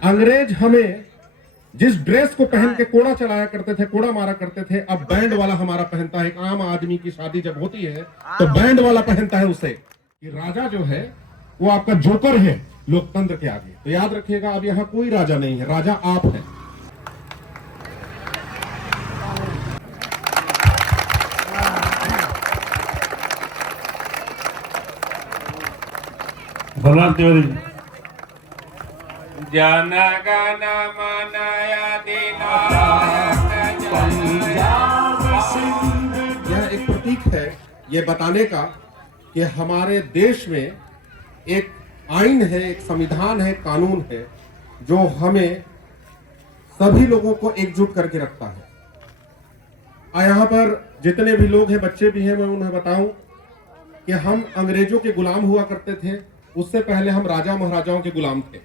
अंग्रेज हमें जिस ड्रेस को पहन के कोड़ा चलाया करते थे, कोड़ा मारा करते थे, अब बैंड वाला हमारा पहनता है। एक आम आदमी की शादी जब होती है तो बैंड वाला पहनता है उसे। कि राजा जो है वो आपका जोकर है लोकतंत्र के आगे। तो याद रखिएगा, अब यहाँ कोई राजा नहीं है, राजा आप हैं। भगवान तिवारी जी। जन गण मन यह एक प्रतीक है ये बताने का कि हमारे देश में एक आईन है, एक संविधान है, कानून है जो हमें सभी लोगों को एकजुट करके रखता है। और यहाँ पर जितने भी लोग हैं, बच्चे भी हैं, मैं उन्हें बताऊं कि हम अंग्रेजों के गुलाम हुआ करते थे। उससे पहले हम राजा महाराजाओं के गुलाम थे।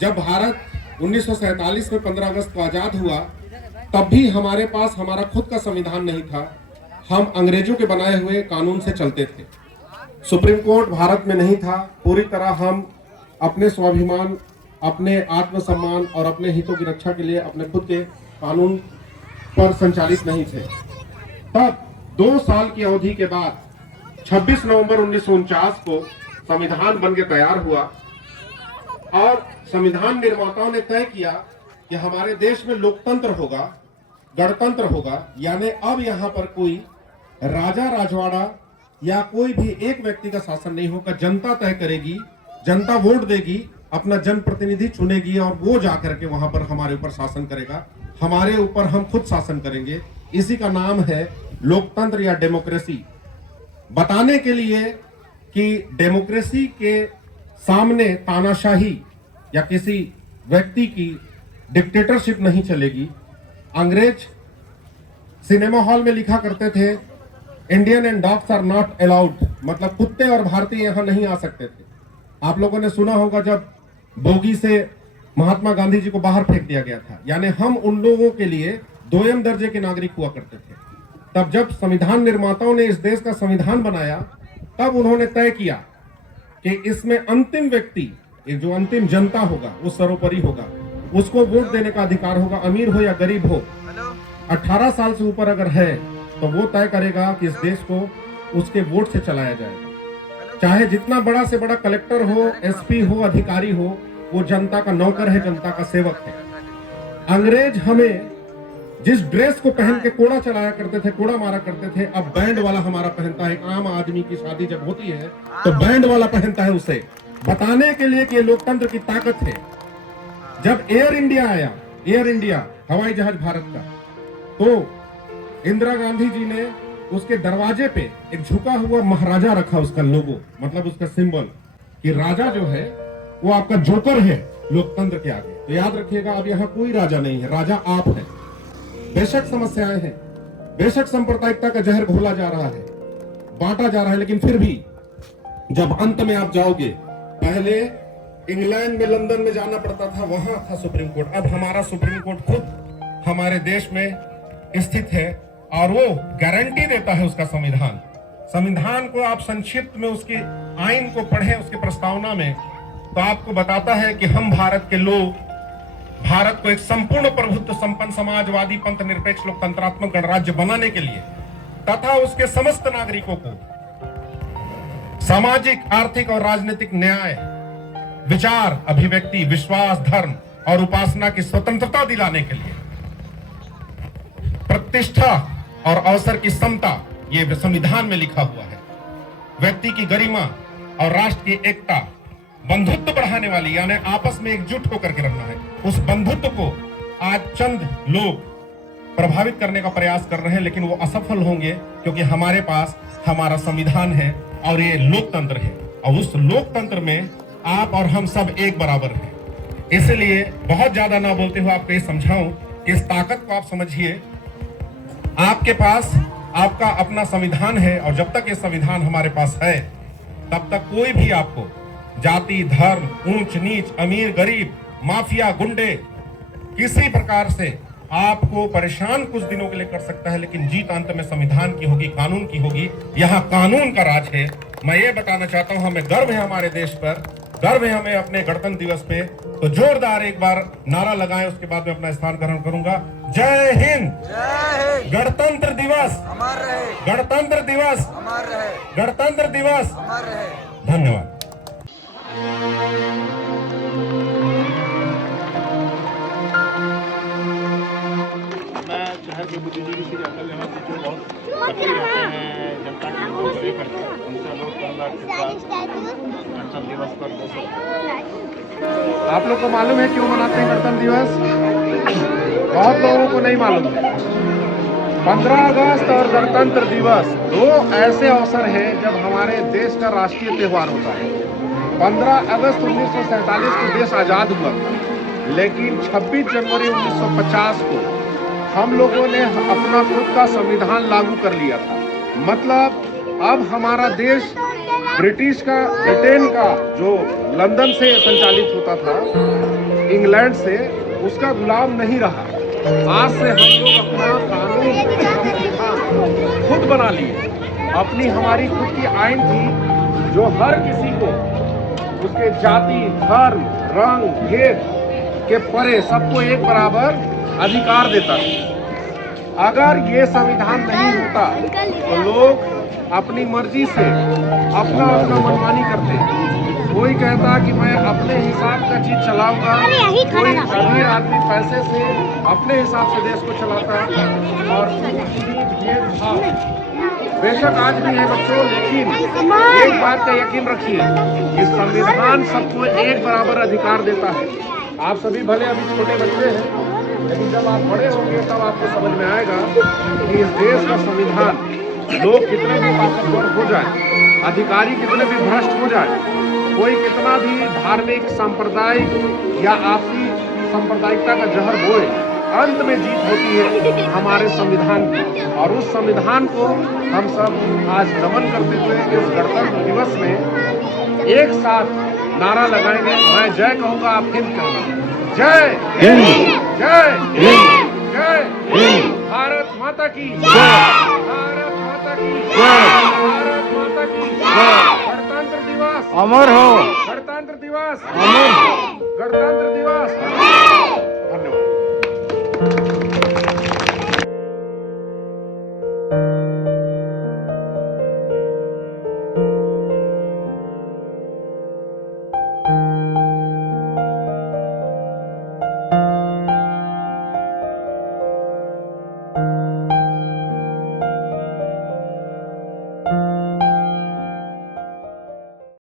जब भारत 1947 में 15 अगस्त को आजाद हुआ तब भी हमारे पास हमारा खुद का संविधान नहीं था। हम अंग्रेजों के बनाए हुए कानून से चलते थे। सुप्रीम कोर्ट भारत में नहीं था। पूरी तरह हम अपने स्वाभिमान, अपने आत्मसम्मान और अपने हितों की रक्षा के लिए अपने खुद के कानून पर संचालित नहीं थे। तब 2 साल की अवधि के बाद 26 नवंबर 1949 को संविधान बन के तैयार हुआ और संविधान निर्माताओं ने तय किया कि हमारे देश में लोकतंत्र होगा, गणतंत्र होगा। यानी अब यहाँ पर कोई राजा राजवाड़ा या कोई भी एक व्यक्ति का शासन नहीं होगा। जनता तय करेगी, जनता वोट देगी, अपना जनप्रतिनिधि चुनेगी और वो जाकर के वहां पर हमारे ऊपर शासन करेगा। हमारे ऊपर हम खुद शासन करेंगे। इसी का नाम है लोकतंत्र या डेमोक्रेसी। बताने के लिए कि डेमोक्रेसी के सामने तानाशाही या किसी व्यक्ति की डिक्टेटरशिप नहीं चलेगी। अंग्रेज सिनेमा हॉल में लिखा करते थे, Indian and dogs are not allowed, मतलब कुत्ते और भारतीय यहां नहीं आ सकते थे। आप लोगों ने सुना होगा जब बोगी से महात्मा गांधी जी को बाहर फेंक दिया गया था, यानी हम उन लोगों के लिए 2म दर्जे के नागरिक हुआ करते थे। तब जब संविधान निर्माताओं ने इस देश का संविधान बनाया तब उन्होंने तय किया कि इसमें अंतिम व्यक्ति, जो अंतिम जनता होगा वो सर्वोपरि होगा, उसको वोट देने का अधिकार होगा। अमीर हो या गरीब हो, 18 साल से ऊपर अगर है तो वो तय करेगा कि इस देश को उसके वोट से चलाया जाएगा। चाहे जितना बड़ा से बड़ा कलेक्टर हो, एसपी हो, अधिकारी हो, वो जनता का नौकर है, जनता का सेवक है। अंग्रेज हमें जिस ड्रेस को पहन के कोड़ा चलाया करते थे, कोड़ा मारा करते थे, अब बैंड वाला हमारा पहनता है। एक आम आदमी की शादी जब होती है तो बैंड वाला पहनता है उसे। बताने के लिए कि ये लोकतंत्र की ताकत है। जब एयर इंडिया आया, एयर इंडिया हवाई जहाज भारत का, तो इंदिरा गांधी जी ने उसके दरवाजे पे एक झुका हुआ महाराजा रखा, उसका लोगो मतलब उसका सिंबल, कि राजा जो है वो आपका जोकर है लोकतंत्र के आगे। तो याद रखिएगा, अब यहाँ कोई राजा नहीं है, राजा आप हैं। बेशक समस्याएं हैं, बेशक सांप्रदायिकता का जहर घोला जा रहा है, बांटा जा रहा है, लेकिन फिर भी जब अंत में आप जाओगे, पहले इंग्लैंड में, लंदन में जाना पड़ता था, वहां था सुप्रीम कोर्ट। अब हमारा सुप्रीम कोर्ट खुद हमारे देश में स्थित है और वो गारंटी देता है उसका संविधान। संविधान को आप संक्षिप्त में उसकी आइन को पढ़ें, उसके प्रस्तावना में, तो आपको बताता है कि हम भारत के लोग भारत को एक संपूर्ण प्रभुत्व संपन्न समाजवादी पंथ निरपेक्ष लोकतंत्रात्मक गणराज्य बनाने के लिए तथा उसके समस्त नागरिकों को सामाजिक, आर्थिक और राजनीतिक न्याय, विचार, अभिव्यक्ति, विश्वास, धर्म और उपासना की स्वतंत्रता दिलाने के लिए प्रतिष्ठा और अवसर की समता, ये संविधान में लिखा हुआ है। व्यक्ति की गरिमा और राष्ट्र की एकता, बंधुत्व बढ़ाने वाली, यानी आपस में एकजुट होकर के रहना है। उस बंधुत्व को आज चंद लोग प्रभावित करने का प्रयास कर रहे हैं, लेकिन वो असफल होंगे, क्योंकि हमारे पास हमारा संविधान है और ये लोकतंत्र है, और उस लोकतंत्र में आप और हम सब एक बराबर हैं। इसलिए बहुत ज्यादा ना बोलते हुए आपको ये समझाऊं कि इस ताकत को आप समझिए। आपके पास आपका अपना संविधान है, और जब तक ये संविधान हमारे पास है तब तक कोई भी आपको जाति, धर्म, ऊंच नीच, अमीर गरीब, माफिया, गुंडे किसी प्रकार से आपको परेशान कुछ दिनों के लिए कर सकता है, लेकिन जीत अंत में संविधान की होगी, कानून की होगी। यहाँ कानून का राज है। मैं ये बताना चाहता हूँ, हमें गर्व है हमारे देश पर गर्व है हमें अपने गणतंत्र दिवस पे। तो जोरदार एक बार नारा लगाएं, उसके बाद मैं अपना स्थान ग्रहण करूंगा। जय हिंद, गणतंत्र दिवस अमर रहे, गणतंत्र दिवस अमर रहे, गणतंत्र दिवस। अमर रहे। धन्यवाद। मैं शहर के बुद्धिजीवी श्री अटल अहमद जी जो बहुत सक्रिय रहते हैं जनता के लोगों को लेकर के, उनसे अनुरोध करूँगा कृपया गणतंत्र दिवस पर 200। आप लोग को मालूम है क्यों मनाते हैं गणतंत्र दिवस? बहुत लोगों को नहीं मालूम है। 15 अगस्त और गणतंत्र दिवस दो ऐसे अवसर हैं जब हमारे देश का राष्ट्रीय त्योहार होता है। 15 अगस्त 1947 को देश आजाद हुआ था, लेकिन 26 जनवरी 1950 को हम लोगों ने अपना खुद का संविधान लागू कर लिया था। मतलब अब हमारा देश ब्रिटेन का जो लंदन से संचालित होता था, इंग्लैंड से, उसका गुलाम नहीं रहा। आज से हम लोग अपना कानून, संविधान खुद बना लिए। अपनी हमारी खुद की आइन थी जो हर किसी को उसके जाति, धर्म, रंग, भेद के परे सबको एक बराबर अधिकार देता है। अगर ये संविधान नहीं होता तो लोग अपनी मर्जी से अपना मनमानी करते। कोई कहता कि मैं अपने हिसाब का चीज चलाऊंगा, कोई अमीर आदमी पैसे से अपने हिसाब से देश को चलाता, और भेदभाव बेशक आज भी है बच्चों, लेकिन एक बात का यकीन रखिए कि संविधान सबको एक बराबर अधिकार देता है। आप सभी भले अभी छोटे बच्चे हैं, लेकिन जब आप बड़े होंगे तब आपको समझ में आएगा कि इस देश का संविधान, लोग कितने भी ताकतवर हो जाए, अधिकारी कितने भी भ्रष्ट हो जाए, कोई कितना भी धार्मिक, सांप्रदायिक या आपसी सांप्रदायिकता का जहर बोए, अंत में जीत होती है हमारे संविधान की। और उस संविधान को हम सब आज नमन करते हुए इस गणतंत्र दिवस में एक साथ नारा लगाएंगे। मैं जय कहूँगा, आप हिंद कहना। जय हिंद, जय हिंद, जय हिंद। भारत माता की जय, भारत माता की जय, भारत माता की जय। गणतंत्र दिवस अमर हो, गणतंत्र दिवस अमर हो, गणतंत्र दिवस। धन्यवाद।